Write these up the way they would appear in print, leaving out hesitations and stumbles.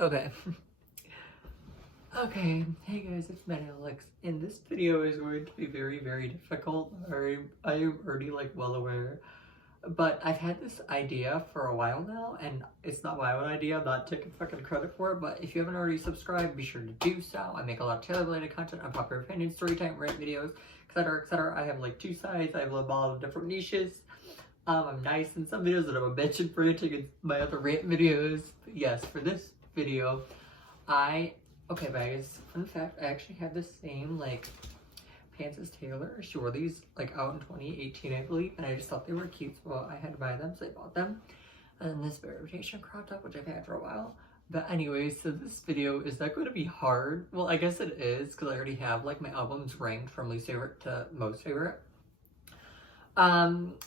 Okay. Okay, hey guys, it's me, Alex, and this video is going to be very, very difficult. I am already like well aware, but I've had this idea for a while now, and it's not my own idea. I'm not taking fucking credit for it, but if you haven't already subscribed, be sure to do so. I make a lot of Taylor-related content on popular opinion, story time, rant videos, etc., etc. I have like two sides. I have a lot of different niches. I'm nice in some videos, and I'm a bitch and frantic in my other rant videos. But yes, for this video, okay guys, fun fact, I actually had the same like pants as Taylor. She wore these like out in 2018, I believe, and I just thought they were cute, so I had to buy them, so I bought them. And then this verification crop top, which I've had for a while. But anyways, so this video is not going to be hard. Well, I guess it is, because I already have like my albums ranked from least favorite to most favorite.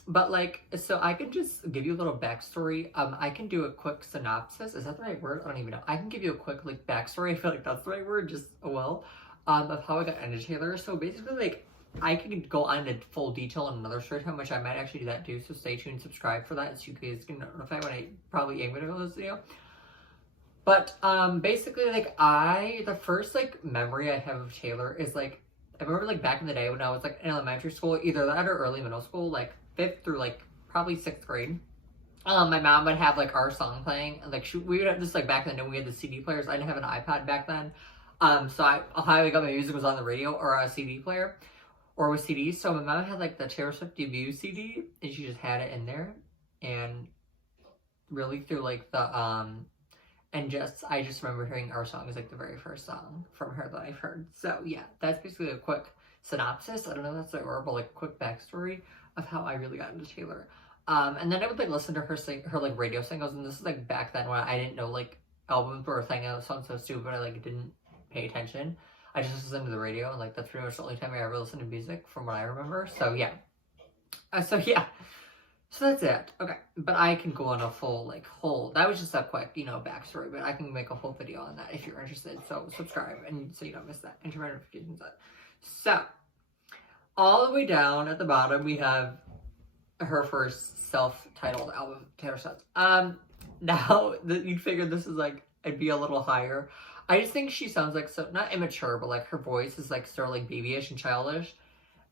But like, so I can just give you a little backstory. I can do a quick synopsis. Is that the right word? I don't even know. I can give you a quick like backstory. I feel like that's the right word, just of how I got into Taylor. So basically, like, I could go on into full detail in another story time, which I might actually do that too. So stay tuned, subscribe for that, so you guys can notify when I probably am gonna go this video. But basically, like, the first like memory I have of Taylor is like, I remember like back in the day when I was like in elementary school, either that or early middle school, like 5th through like probably 6th grade. My mom would have like our song playing, and like we would have this like back then when we had the CD players. I didn't have an iPad back then, so how I got my music was on the radio or a CD player, or with CDs. So my mom had like the Taylor Swift debut CD, and she just had it in there, and really through like the I just remember hearing Our Song as like the very first song from her that I've heard. So yeah, that's basically a quick synopsis. I don't know if that's the word, but like quick backstory of how I really got into Taylor. And then I would like listen to her like radio singles, and this is like back then when I didn't know like albums were a thing. I was so stupid, I like didn't pay attention. I just listened to the radio, and like that's pretty much the only time I ever listened to music from what I remember. So yeah. So that's it. Okay. But I can go on a full, that was just a quick, backstory, but I can make a whole video on that if you're interested. So subscribe, and so you don't miss that, and turn my notifications on. So, all the way down at the bottom, we have her first self-titled album, Taylor Swift. Now, you'd figure this is like, it'd be a little higher. I just think she sounds like, so, not immature, but like her voice is like sort of like babyish and childish.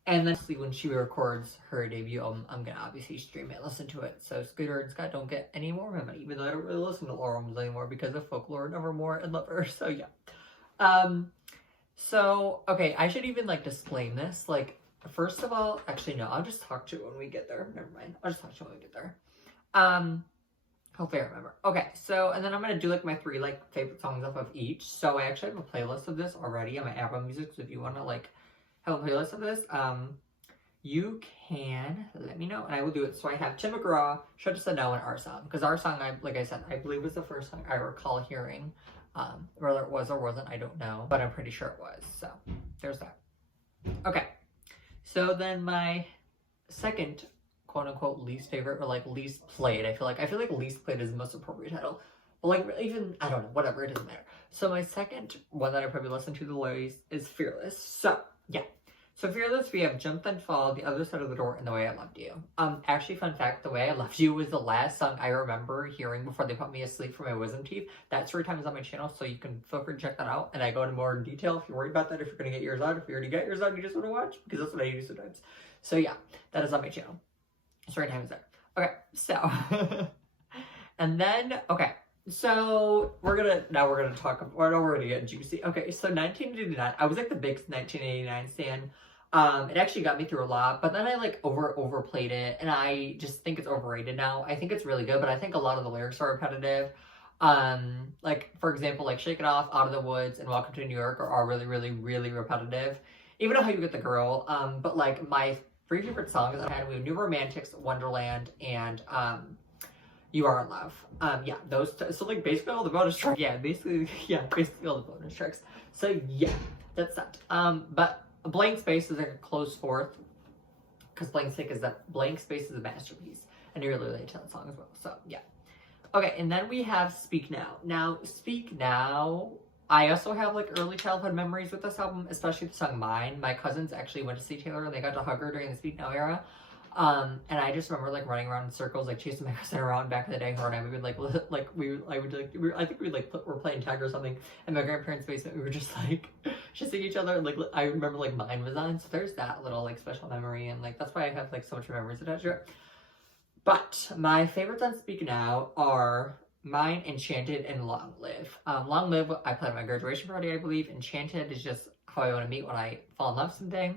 And then when she records her debut album, I'm gonna obviously stream it, listen to it. So Scooter and Scott don't get any more of my money, even though I don't really listen to Laurel albums anymore because of Folklore, Nevermore, and Lover. So yeah. So okay, I should even like disclaim this. Like, first of all, actually no, I'll just talk to it when we get there. Never mind. I'll just talk to it when we get there. Hopefully I remember. Okay, so and then I'm gonna do like my 3 like favorite songs off of each. So I actually have a playlist of this already on my Apple Music. So if you wanna like have a playlist of this, you can let me know and I will do it. So I have Tim McGraw, Should Have Said No, and Our Song, because Our Song, like I said, I believe was the first song I recall hearing. Whether it was or wasn't, I don't know, but I'm pretty sure it was. So there's that. Okay, so then my second quote unquote least favorite, or like least played, I feel like least played is the most appropriate title, but like even, I don't know, whatever, it doesn't matter. So my second one that I probably listen to the least is Fearless. So yeah. So Fearless, we have Jump Then Fall, The Other Side of the Door, and The Way I Loved You. Actually, fun fact, The Way I Loved You was the last song I remember hearing before they put me asleep for my wisdom teeth. That story time is on my channel, so you can feel free to check that out. And I go into more in detail if you're worried about that, if you're going to get yours out, if you already got yours out, you just want to watch, because that's what I do sometimes. So yeah, that is on my channel. Story time is there. Okay, so, and then, okay. So we're gonna get juicy. Okay, so 1989, I was like the big 1989 stan. It actually got me through a lot, but then I like overplayed it, and I just think it's overrated now. I think it's really good, but I think a lot of the lyrics are repetitive. Like for example, like Shake It Off, Out of the Woods, and Welcome to New York are really, really, really repetitive. Even How You Get the Girl. But like my 3 favorite songs I had, we have New Romantics, Wonderland, and You Are in Love. Yeah, those so like basically all the bonus tracks. Yeah, basically all the bonus tracks. So yeah, that's that. But Blank Space is like a close fourth, because Blank Space is a masterpiece, and I really relate to that song as well. So yeah. Okay, and then we have Speak Now. Now, Speak Now, I also have like early childhood memories with this album, especially the song Mine. My cousins actually went to see Taylor, and they got to hug her during the Speak Now era. And I just remember like running around in circles, like chasing my cousin around back in the day. Her and I would like I think we like were playing tag or something in my grandparents' basement. We were just like kissing each other. And, like I remember like mine was on, so there's that little like special memory, and like that's why I have like so much memories attached to it. But my favorites on Speak Now are mine, Enchanted, and Long Live. Long Live, I played at my graduation party, I believe. Enchanted is just how I want to meet when I fall in love someday,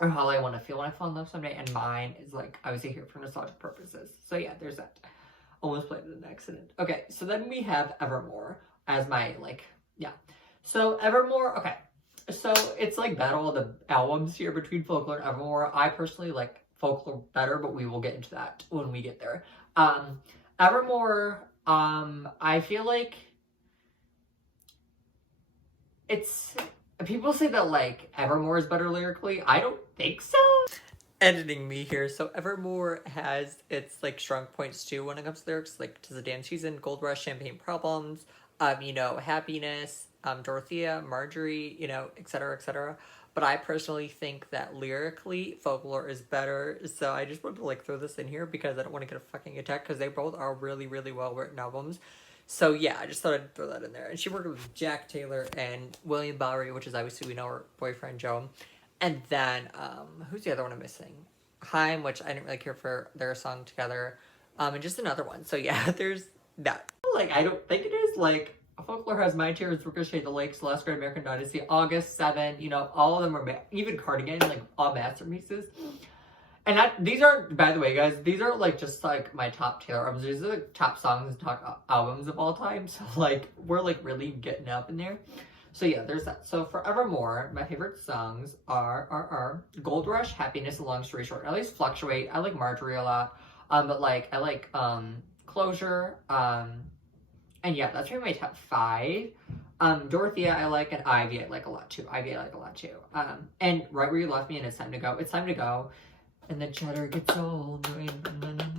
or how I want to feel when I fall in love someday. And mine is like, obviously here for nostalgic purposes. So yeah, there's that. Almost played in an accident. Okay, so then we have Evermore as my, like, yeah. So Evermore, okay. So it's like battle of the albums here between Folklore and Evermore. I personally like Folklore better, but we will get into that when we get there. Evermore, I feel like it's, people say that like Evermore is better lyrically. I don't think so. Editing me here. So Evermore has its like strong points too when it comes to lyrics, like "'Tis a Damn Season," "Gold Rush," "Champagne Problems," you know, "Happiness," "Dorothea," "Marjorie," you know, etc., etc. But I personally think that lyrically, Folklore is better. So I just wanted to like throw this in here because I don't want to get a fucking attack, because they both are really, really well written albums. So yeah, I just thought I'd throw that in there. And she worked with Jack Taylor and William Bowery, which is obviously we know her boyfriend Joe. And then who's the other one I'm missing? Haim, which I didn't really care for their song together. And just another one. So yeah, there's that. Like I don't think it is like. Folklore has My Tears, Ricochet, The Lakes, Last Great American Odyssey, August, 7, you know, all of them are, even Cardigan, like, all masterpieces. And these aren't, by the way, guys, these are, like, just, like, my top Taylor albums. These are, like, top songs and top albums of all time. So, like, we're, like, really getting up in there. So, yeah, there's that. So, for Evermore, my favorite songs are Gold Rush, Happiness, and Long Story Short. I at least Fluctuate. I like Marjorie a lot. But, like, I like Closure, and yeah, that's really my top 5. Dorothea I like, and Ivy I like a lot too. And Right Where You Left Me and It's Time to Go. It's Time to Go. And the cheddar gets old.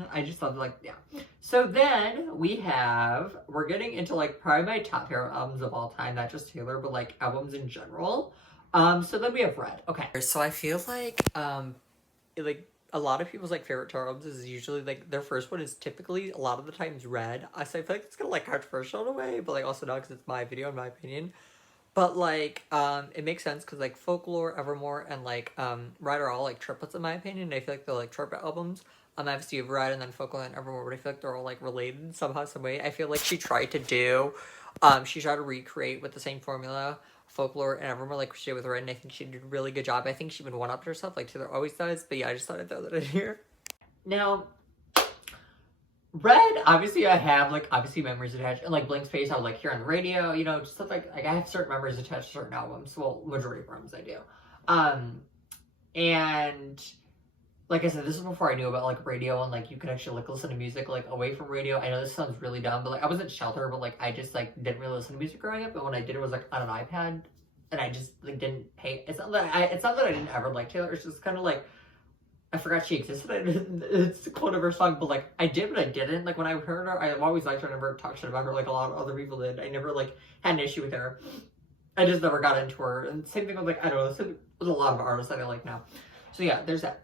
I just love, like, yeah. So then we're getting into like probably my top favorite albums of all time, not just Taylor, but like albums in general. So then we have Red. Okay. So I feel like a lot of people's like favorite Taylor albums is usually like their first one is typically a lot of the times Red. So I feel like it's kind of like controversial in a way, but like also not, because it's my video in my opinion. But like it makes sense because like Folklore, Evermore, and like Red are all like triplets in my opinion. I feel like they're like triplet albums. Obviously you have Red and then Folklore and Evermore, but I feel like they're all like related somehow, some way. I feel like she tried to recreate with the same formula Folklore and Evermore like she did with Red, and I think she did a really good job. I think she even one-upped herself like Taylor always does, but yeah, I just thought I'd throw that in here. Now, Red, obviously I have like obviously memories attached, and like Blank Space I would like hear on the radio, you know, just stuff like I have certain memories attached to certain albums. Well, majority of albums I do. And like I said, this is before I knew about like radio and like you could actually like listen to music like away from radio. I know this sounds really dumb, but like I wasn't sheltered, but like I just like didn't really listen to music growing up. And when I did, it was like on an iPad, and I just like didn't pay. It's not that I didn't ever like Taylor. It's just kind of like I forgot she existed. It's a quote of her song, but like I did, but I didn't. Like when I heard her, I've always liked her. I never talked shit about her like a lot of other people did. I never like had an issue with her. I just never got into her. And same thing with like I don't know. There's a lot of artists that I like now. So yeah, there's that.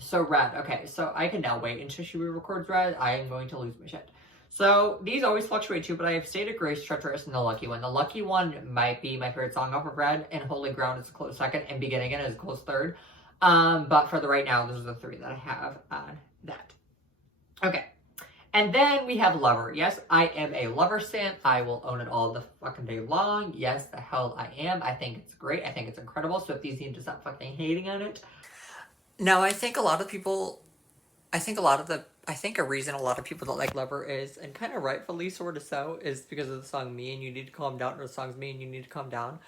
So Red, okay, so I can now wait until she records Red. I am going to lose my shit. So these always fluctuate too, but I have State of Grace, Treacherous, and The Lucky One. The Lucky One might be my favorite song off of Red, and Holy Ground is a close second, and Begin Again is a close third. But for the right now, those are the 3 that I have on that. Okay, and then we have Lover. Yes, I am a Lover stan. I will own it all the fucking day long. Yes, the hell I am. I think it's great. I think it's incredible. So if these need to stop fucking hating on it. Now, I think a reason a lot of people don't like Lover is, and kind of rightfully sort of so, is because of the song Me and You Need to Calm Down, or the song's Me and You Need to Calm Down.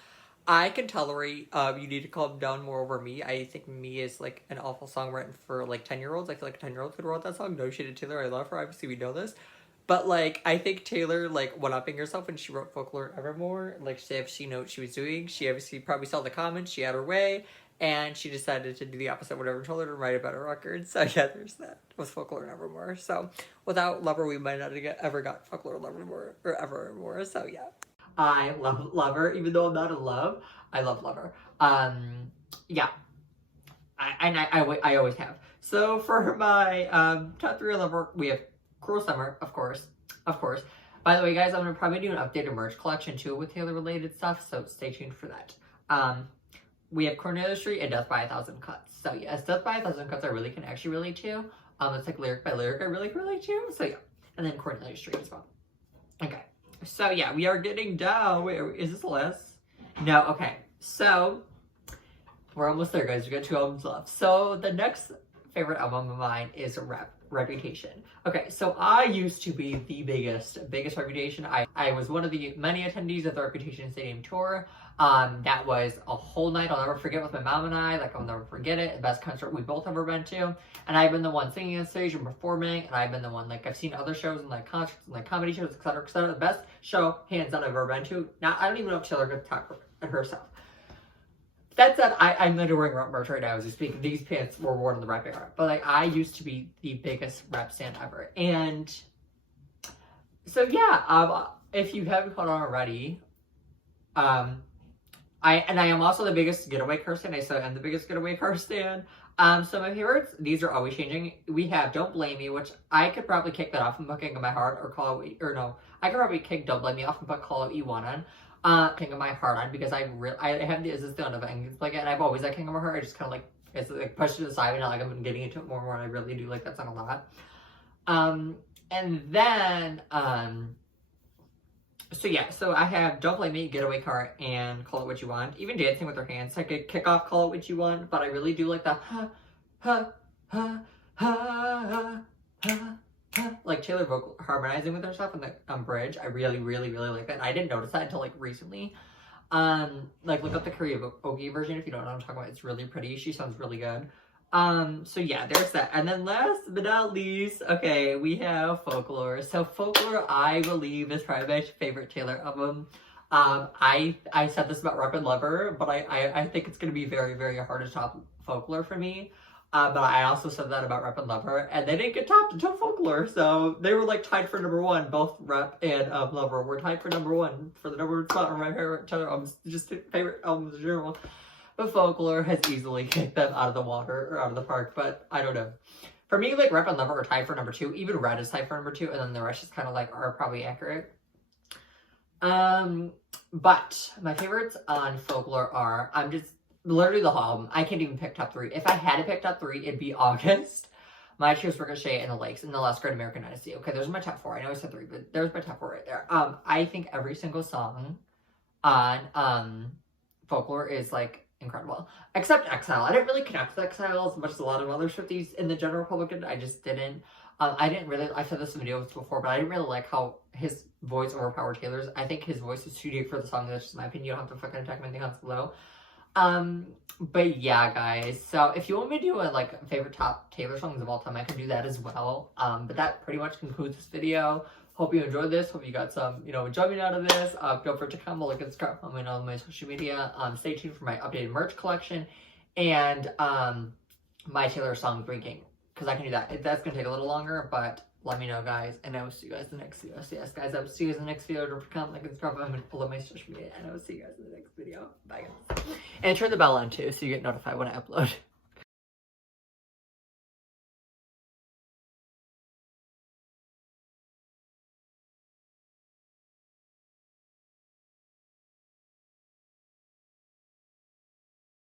I can tolerate You Need to Calm Down more over Me. I think Me is like an awful song written for like 10-year-olds. I feel like a 10-year-old could wrote that song. No shade to Taylor, I love her, obviously we know this. But like, I think Taylor like one-upping herself when she wrote Folklore and Evermore. Like, she knew what she was doing. She obviously probably saw the comments, she had her way. And she decided to do the opposite of whatever told her to write a better record. So yeah, there's that with Folklore and Evermore. So without Lover, we might not have ever got Folklore and Evermore or Evermore. So yeah. I love Lover, even though I'm not in love. I love Lover. Yeah. I always have. So for my top 3 on the work, we have Cruel Summer, of course. By the way, guys, I'm gonna probably do an updated merch collection too with Taylor related stuff, so stay tuned for that. We have Cornelia Street and Death by a Thousand Cuts. So yes, Death by a Thousand Cuts I really can actually relate to. It's like lyric by lyric I really can relate to. So yeah, and then Cornelia Street as well. Okay, so yeah, we are getting down. Wait, is this the last? No, okay. So we're almost there, guys. We got 2 albums left. So the next favorite album of mine is Reputation. Okay, so I used to be the biggest Reputation. I was one of the many attendees of the Reputation Stadium tour. That was a whole night I'll never forget with my mom and I. Like, I'll never forget it. The best concert we've both ever been to. And I've been the one singing on stage and performing. And I've been the one, like, I've seen other shows and, like, concerts and, like, comedy shows, etc., etc. The best show, hands down, I've ever been to. Now, I don't even know if Taylor could talk herself. That said, I'm literally wearing rap merch right now as we speak. These pants were worn in the rap era. But, like, I used to be the biggest rap stan ever. And so, yeah, if you haven't caught on already, I am also the biggest Getaway car stan. I still am the biggest Getaway car stan. So my favorites, these are always changing. We have Don't Blame Me, which I could probably kick that off and put King of My Heart or Call It, or no, I could probably kick Don't Blame Me off and put Call It E1 on. King of My Heart on, because I have the Is This the End of Things, like, and I've always liked King of My Heart. I just kind of like, it's like pushed to the side, and now, like, I've been getting into it more and more, and I really do like that song a lot. And then, so yeah, so I have Don't Blame Me, Getaway Car, and Call It What You Want. Even Dancing with Her Hands, I could kick off Call It What You Want, but I really do like the like Taylor vocal harmonizing with herself in the bridge. I really like that. I didn't notice that until, like, recently. Like, look up the karaoke version if you don't know what I'm talking about. It's really pretty. She sounds really good. So yeah, there's that. And then last but not least, okay, we have Folklore. So Folklore, I believe, is probably my favorite Taylor album. I said this about Rep and Lover, but I think it's gonna be very hard to top Folklore for me. But I also said that about Rep and Lover, and they didn't get topped until Folklore, so they were, like, tied for #1. Both Rep and Lover were tied for #1 for the #1 spot on my favorite Taylor albums, just favorite albums in general. But Folklore has easily kicked them out of the water, or out of the park, but I don't know. For me, like, Rep and Lover are tied for #2, even Red is tied for #2, and then the rest is kind of, like, are probably accurate. But my favorites on Folklore are, literally the whole album. I can't even pick top 3. If I had to pick top 3, it'd be August, My Tears, Ricochet, and The Lakes, and The Last Great American Dynasty. Okay, those are my top 4. I know I said 3, but there's my top 4 right there. I think every single song on Folklore is, like, incredible. Except Exile. I didn't really connect with Exile as much as a lot of other Swifties in the general public did. I just didn't. I've said this in videos before, but I didn't really like how his voice overpowered Taylor's. I think his voice is too deep for the song. That's just my opinion. You don't have to fucking attack anything else below. But yeah, guys, so if you want me to do a, like, favorite top Taylor songs of all time, I can do that as well. But that pretty much concludes this video. Hope you enjoyed this. Hope you got some, enjoyment out of this. Feel free to comment, like, and subscribe, follow me on all my social media. Stay tuned for my updated merch collection and my Taylor song ranking, because I can do that. That's gonna take a little longer, but let me know, guys, and I will see you guys in the next video. So yes, guys, I will see you guys in the next video. Don't forget to comment, like, and subscribe. I'm gonna pull up my social media, and I will see you guys in the next video. Bye, guys. And turn the bell on too, so you get notified when I upload.